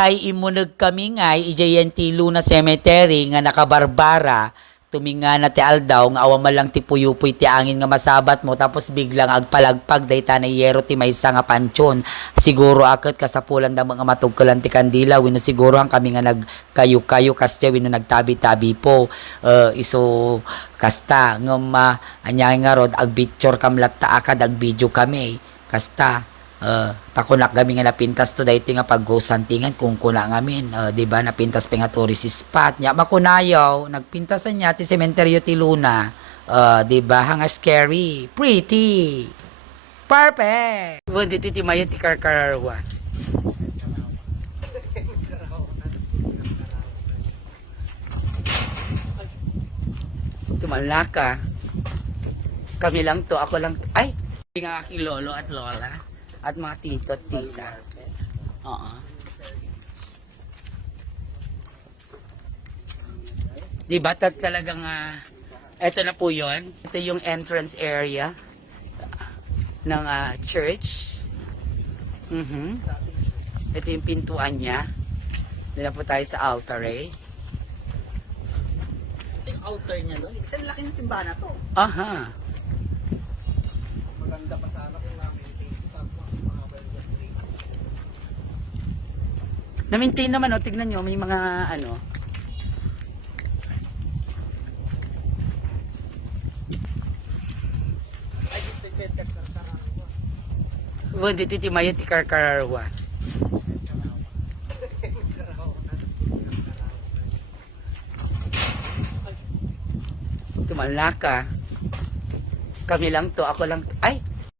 Itay imunag kami nga, IJNT Luna Cemetery nga nakabarbara, tuminga na ti aldaw nga awa malang ti puyupoy ti angin nga masabat mo. Tapos biglang agpalagpag dayta na yero ti maysa nga pansyon siguro akit kasapulan da mga matugkalan ti kandila. Wino siguro ang kami nga nagkayo-kayo kastya wino nagtabi-tabi po. Eh, iso kasta nga ma anyay nga rod ag picture kam latta akad video kami. Kasta Uh, takunak kami nga napintas to dahiti nga pag-gosantingan kung kuna ngamin. Uh, di ba napintas pa nga tourist spot. Nya makunayaw, nagpintasan niya ti sementeryo ti Luna. Uh, di ba hanga scary, pretty. Perfect. Bundi ti ti maya ti karkararwa. Tumalaka. Kami lang to, ako lang. Ay, yung aking lolo at lola at mga tito at tita. Oo. Di ba tat talagang ah, eto na po yon. Ito yung entrance area ng ah, church. Mhm. Ito yung pintuan niya. Dila po tayo sa altar eh. Ito yung outer niya doon. Kasi laki ng simbahan na to. Aha. Maganda pa sana kung na-maintain ito. Mga well-maintained. Na-maintain naman, oh. Tignan nyo, may mga ano. Ay, dito yung bed karkararwa. Well, dito ti maya ti karkararwa. Tumalaka. Kami lang to, ako lang. Ay,